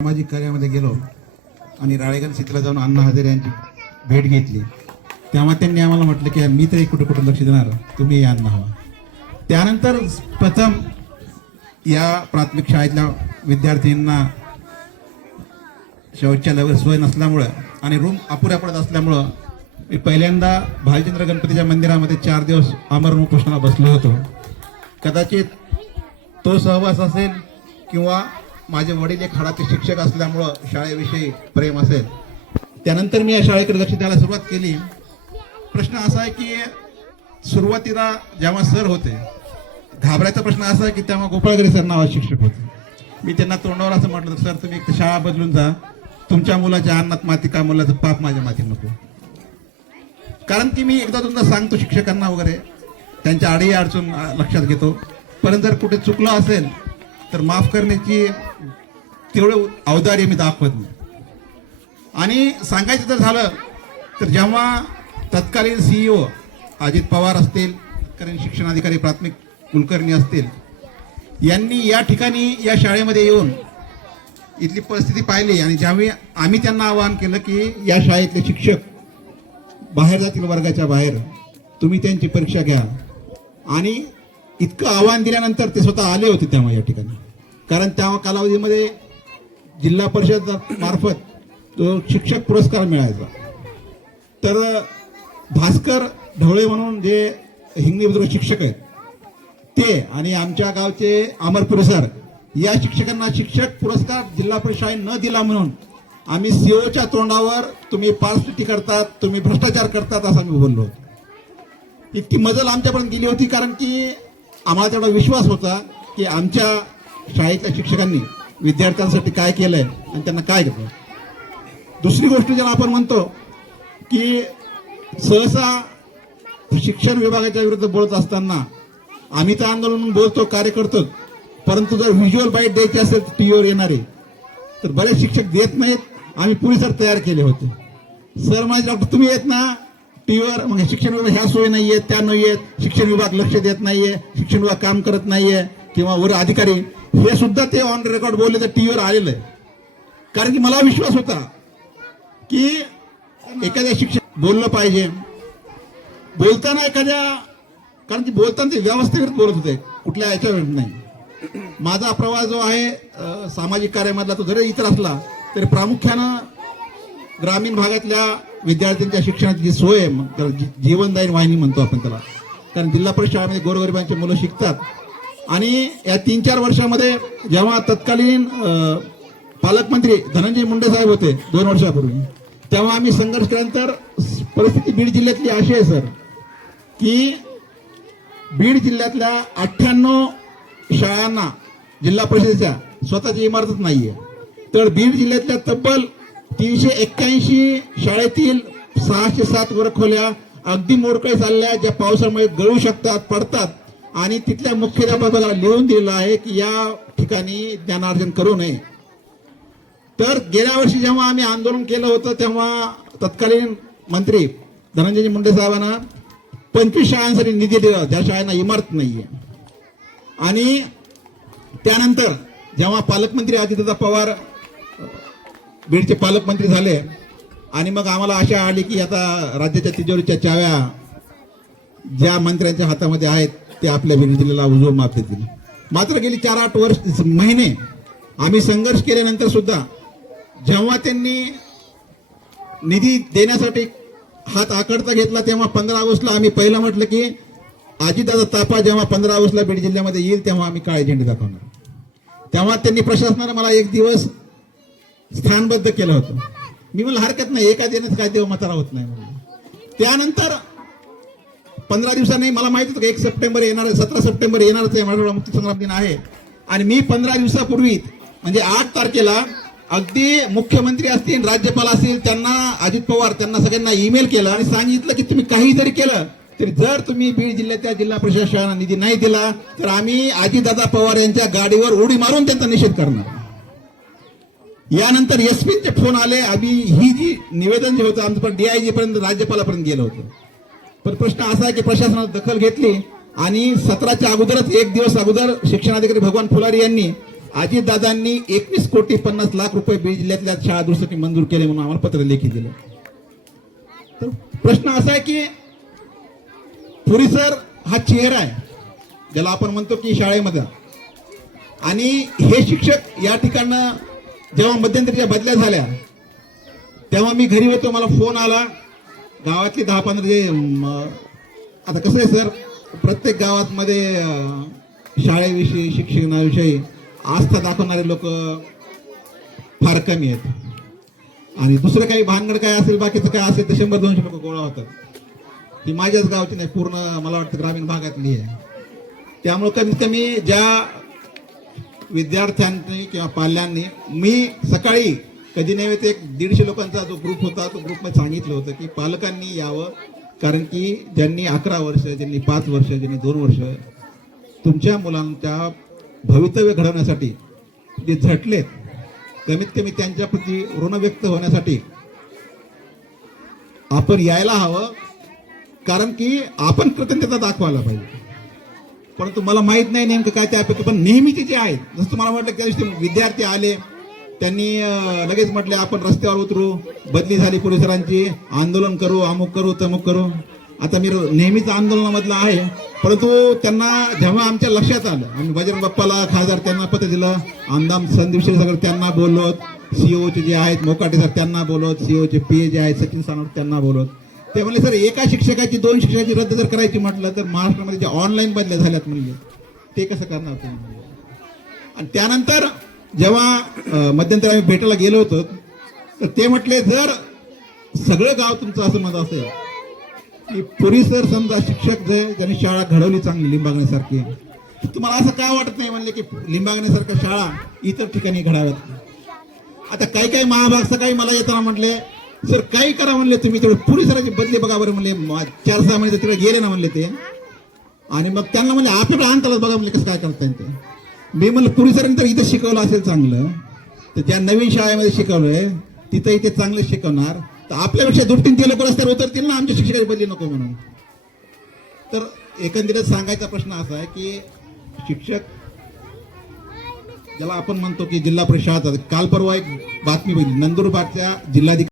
सामाजिक कार्यामध्ये गेलो आणि राळेगण सिटीला जाऊन अण्णा हजारे यांची भेट घेतली. तेव्हा त्यांनी आम्हाला म्हटलं की मी तरी कुठं कुठं लक्ष देणार? तुम्ही या अण्णा हवा. त्यानंतर प्रथम या प्राथमिक शाळेतल्या विद्यार्थ्यांना शौचालयावर सोय नसल्यामुळं आणि रूम अपुऱ्या पडत असल्यामुळं मी पहिल्यांदा भालचंद्र गणपतीच्या मंदिरामध्ये चार दिवस अमर उपोषणाला बसलो होतो. कदाचित तो सहवास असेल किंवा माझे वडील एक हाडाचे शिक्षक असल्यामुळं शाळेविषयी प्रेम असेल. त्यानंतर मी या शाळेकडे लक्ष द्यायला सुरुवात केली. प्रश्न असा आहे की सुरुवातीला जेव्हा सर होते घाबरायचा प्रश्न असा आहे की तेव्हा गोपाळगिरी सर नावाचे शिक्षक होते. मी त्यांना तोंडावर असं म्हटलं सर तुम्ही एक शाळा बदलून जा. तुमच्या मुलाच्या अन्नात माती का? मुलाचं पाप माझ्या माती नको. कारण की मी एकदा दोनदा सांगतो शिक्षकांना वगैरे त्यांच्या आडी अडचण लक्षात घेतो. परंतु जर कुठे चुकलं असेल तर माफ करण्याची तेवढं अवदार्य मी दाखवत नाही. आणि सांगायचं जर झालं तर जेव्हा तत्कालीन सीईओ अजित पवार असतील तत्कालीन शिक्षणाधिकारी प्राथमिक कुलकर्णी असतील यांनी या ठिकाणी या शाळेमध्ये येऊन इथली परिस्थिती पाहिली आणि ज्यावेळी आम्ही त्यांना आवाहन केलं की या शाळेतले शिक्षक बाहेर जातील वर्गाच्या बाहेर तुम्ही त्यांची परीक्षा घ्या. आणि इतकं आव्हान दिल्यानंतर ते स्वतः आले होते तेव्हा या ठिकाणी. कारण त्या कालावधीमध्ये जिल्हा परिषद मार्फत तो शिक्षक पुरस्कार मिळायचा. तर भास्कर ढवळे म्हणून जे हिंगणी बुद्रुक शिक्षक आहेत ते आणि आमच्या गावचे अमर सर या शिक्षकांना शिक्षक पुरस्कार जिल्हा परिषद शाळेत न दिला म्हणून आम्ही सीओच्या तोंडावर तुम्ही पार्सटी करतात तुम्ही भ्रष्टाचार करतात असं आम्ही बोललो होतो. इतकी मजल आमच्यापर्यंत गेली होती कारण की आम्हाला तेवढा विश्वास होता की आमच्या शाळेतल्या शिक्षकांनी विद्यार्थ्यांसाठी काय केलं आहे आणि त्यांना काय केलं दुसरी गोष्ट ज्याला आपण म्हणतो की सहसा शिक्षण विभागाच्या विरुद्ध बोलत असताना आम्ही तर आंदोलन म्हणून बोलतो कार्य करतो परंतु जर व्हिज्युअल बाईट द्यायची असेल तर टीव्हीवर येणारे. तर बरेच शिक्षक देत नाहीत. आम्ही पुरेसर तयार केले होते. सर माझे डॉक्टर तुम्ही येत ना? टीव्हीवर मग शिक्षण विभाग ह्या सोयी आहेत त्या नाही आहेत शिक्षण विभाग लक्ष देत नाहीये शिक्षण विभाग काम करत नाहीये किंवा वर अधिकारी. हे सुद्धा ते ऑन रेकॉर्ड बोलले तर टीव्हीवर आलेलं आहे. कारण की मला विश्वास होता की एखाद्या शिक्षक बोललं पाहिजे. बोलताना एखाद्या कारण की बोलताना ते व्यवस्थेवर बोलत होते कुठल्या याच्यावर नाही. माझा प्रवास जो आहे सामाजिक कार्यामधला तो जरी इतर असला तरी प्रामुख्यानं ग्रामीण भागातल्या विद्यार्थ्यांच्या शिक्षणाची जी सोय आहे त्याला जी- जीवनदायी वाहिनी म्हणतो आपण त्याला. कारण जिल्हा परिषद शाळेमध्ये गोरगरिबांची मुलं शिकतात. आणि या तीन चार वर्षामध्ये जेव्हा तत्कालीन पालकमंत्री धनंजय मुंडे साहेब होते दोन वर्षापूर्वी तेव्हा आम्ही संघर्ष केल्यानंतर परिस्थिती बीड जिल्ह्यातली अशी आहे सर की बीड जिल्ह्यातल्या अठ्ठ्याण्णव शाळांना जिल्हा परिषदेच्या स्वतःची इमारतच नाही आहे तर बीड जिल्ह्यातल्या तब्बल तीनशे एक्क्याऐंशी शाळेतील सहाशे सात वरखोल्या अगदी मोडकळे चालल्या ज्या पावसामुळे गळू शकतात पडतात. आणि तिथल्या मुख्याध्यापकाला लिहून दिलेलं आहे की या ठिकाणी ज्ञानार्जन करू नये. तर गेल्या वर्षी जेव्हा आम्ही आंदोलन केलं होतं तेव्हा तत्कालीन मंत्री धनंजय मुंडे साहेबांना पंचवीस शाळांसाठी निधी दिला. ज्या शाळांना इमारत नाहीये. आणि त्यानंतर जेव्हा पालकमंत्री आदित्यदा पवार बीडचे पालकमंत्री झाले. आणि मग आम्हाला आशा आली की आता राज्याच्या तिजोरीच्या चाव्या ज्या मंत्र्यांच्या हातामध्ये आहेत ते आपल्या बीड जिल्ह्याला उजव माप देतील. मात्र गेली चार आठ वर्ष महिने आम्ही संघर्ष केल्यानंतर सुद्धा जेव्हा त्यांनी निधी देण्यासाठी हात आकडता घेतला तेव्हा पंधरा ऑगस्टला आम्ही पहिलं म्हटलं की अजितदादा तापा जेव्हा पंधरा ऑगस्टला बीड जिल्ह्यामध्ये येईल तेव्हा आम्ही काळे झेंडे दाखवणार. तेव्हा त्यांनी प्रशासनानं मला एक दिवस स्थानबद्ध केलं होतं. मी म्हणलं हरकत नाही एका देण्यात काय देव म्हातारा होत नाही म्हणलं. त्यानंतर पंधरा दिवसांनी मला माहीत होतं एक सप्टेंबर येणार सतरा सप्टेंबर येणारच आहे मराठवाडा मुक्तीसंग्राम दिन आहे. आणि मी पंधरा दिवसापूर्वी म्हणजे आठ तारखेला अगदी मुख्यमंत्री असतील राज्यपाल असतील त्यांना अजित पवार त्यांना सगळ्यांना ईमेल केला आणि सांगितलं की तुम्ही काही जरी केलं तरी जर तुम्ही बीड जिल्ह्याच्या जिल्हा प्रशासनाला निधी नाही दिला तर आम्ही अजितदादा पवार यांच्या गाडीवर उडी मारून त्यांचा निषेध करणार. यानंतर एस चे फोन आले आम्ही ही जी निवेदन जे होतं आमचं पण डीआयजी पर्यंत राज्यपालापर्यंत गेलं होतं. पण प्रश्न असा आहे की प्रशासनात दखल घेतली आणि सतराच्या अगोदरच एक दिवस अगोदर शिक्षणाधिकारी भगवान फुलारी यांनी अजितदादांनी एकवीस कोटी पन्नास लाख रुपये बीड जिल्ह्यातल्या शाळा दुरुस्तीसाठी मंजूर केले म्हणून आम्हाला पत्र लेखी दिलं. तर प्रश्न असा आहे की पुरीसर हा चेहरा आहे. ज्याला आपण म्हणतो की शाळेमध्ये. आणि हे शिक्षक या ठिकाणं जेव्हा मध्यंतरीच्या बदल्या झाल्या तेव्हा मी घरी होतो मला फोन आला. गावातली दहा पंधरा जे आता कसं आहे सर प्रत्येक गावात मध्ये शाळेविषयी शिक्षणाविषयी आस्था दाखवणारे लोक फार कमी आहेत. आणि दुसरं काही भानगड काय असेल बाकीचं काय असेल तर शंभर दोनशे लोक गोळा होतात. ही माझ्याच गावची नाही पूर्ण मला वाटतं ग्रामीण भागातली आहे. त्यामुळं कमीत कमी ज्या विद्यार्थ्यांनी किंवा पाल्यांनी मी सकाळी कधी नव्हे ते एक दीडशे लोकांचा जो ग्रुप होता तो ग्रुपमध्ये सांगितलं होतं की पालकांनी यावं कारण की ज्यांनी अकरा वर्ष ज्यांनी पाच वर्ष ज्यांनी दोन वर्ष तुमच्या मुलांच्या भवितव्य घडवण्यासाठी जे झटलेत कमीत कमी त्यांच्या प्रती ऋण व्यक्त होण्यासाठी आपण यायला हवं कारण की आपण कृतज्ञता दाखवायला पाहिजे. परंतु मला माहीत नाही नेमकं काय त्या अपेक्षा पण नेहमीचे जे आहेत जसं तुम्हाला वाटलं त्या दिवशी विद्यार्थी आले त्यांनी लगेच म्हटले आपण रस्त्यावर उतरू बदली झाली पोलिसांची आंदोलन करू अमुक करू तमुक करू. आता मी नेहमीच आंदोलनामधला आहे परंतु त्यांना जेव्हा आमच्या लक्षात आलं आम्ही बजरंग बाप्पाला खासदार त्यांना पत्र दिलं आमदार संदीप सगळं त्यांना बोलवत सीओचे जे आहेत मोकाटे सर त्यांना बोलवत सीओचे पी ए जे आहेत सचिन सानोट त्यांना बोलवत ते म्हणले सर एका शिक्षकाची दोन शिक्षकाची रद्द जर करायची म्हटलं तर महाराष्ट्रामध्ये जे ऑनलाईन बदल्या झाल्यात म्हणले ते कसं करणार तुम्ही? आणि त्यानंतर जेव्हा मध्यंतरी आम्ही भेटायला गेलो होतो तर ते म्हटले जर सगळं गाव तुमचं असं मत असेल की पुरी सर समजा शिक्षक जे ज्यांनी शाळा घडवली चांगली लिंबागण्यासारखी तुम्हाला असं काय वाटत नाही म्हणले की लिंबागण्यासारख्या शाळा इतर ठिकाणी घडाव्यात आता काही काही महाभाग सकाळी मला येताना म्हटले सर काही करा म्हणले तुम्ही तेवढे पुरी बदली बघा बरं म्हणले. चार सहा महिने तिकडे गेले ना म्हणले ते. आणि मग त्यांना म्हणले आपल्याकडे आणतालच बघा म्हणले कसं काय करताय ते. मी म्हणलं पुरी तर इथं शिकवलं असेल चांगलं. तर त्या नवीन शाळेमध्ये शिकवलंय तिथं इथे चांगलं शिकवणार. तर आपल्यापेक्षा दोन तीन ते लोक रस्त्यावर उतरतील ना आमच्या शिक्षकाची बदली नको म्हणून. तर एकंदरीत सांगायचा प्रश्न असा आहे की शिक्षक ज्याला आपण म्हणतो की जिल्हा परिषद काल परवा एक बातमी बघितली. नंदुरबारच्या जिल्हाधिकारी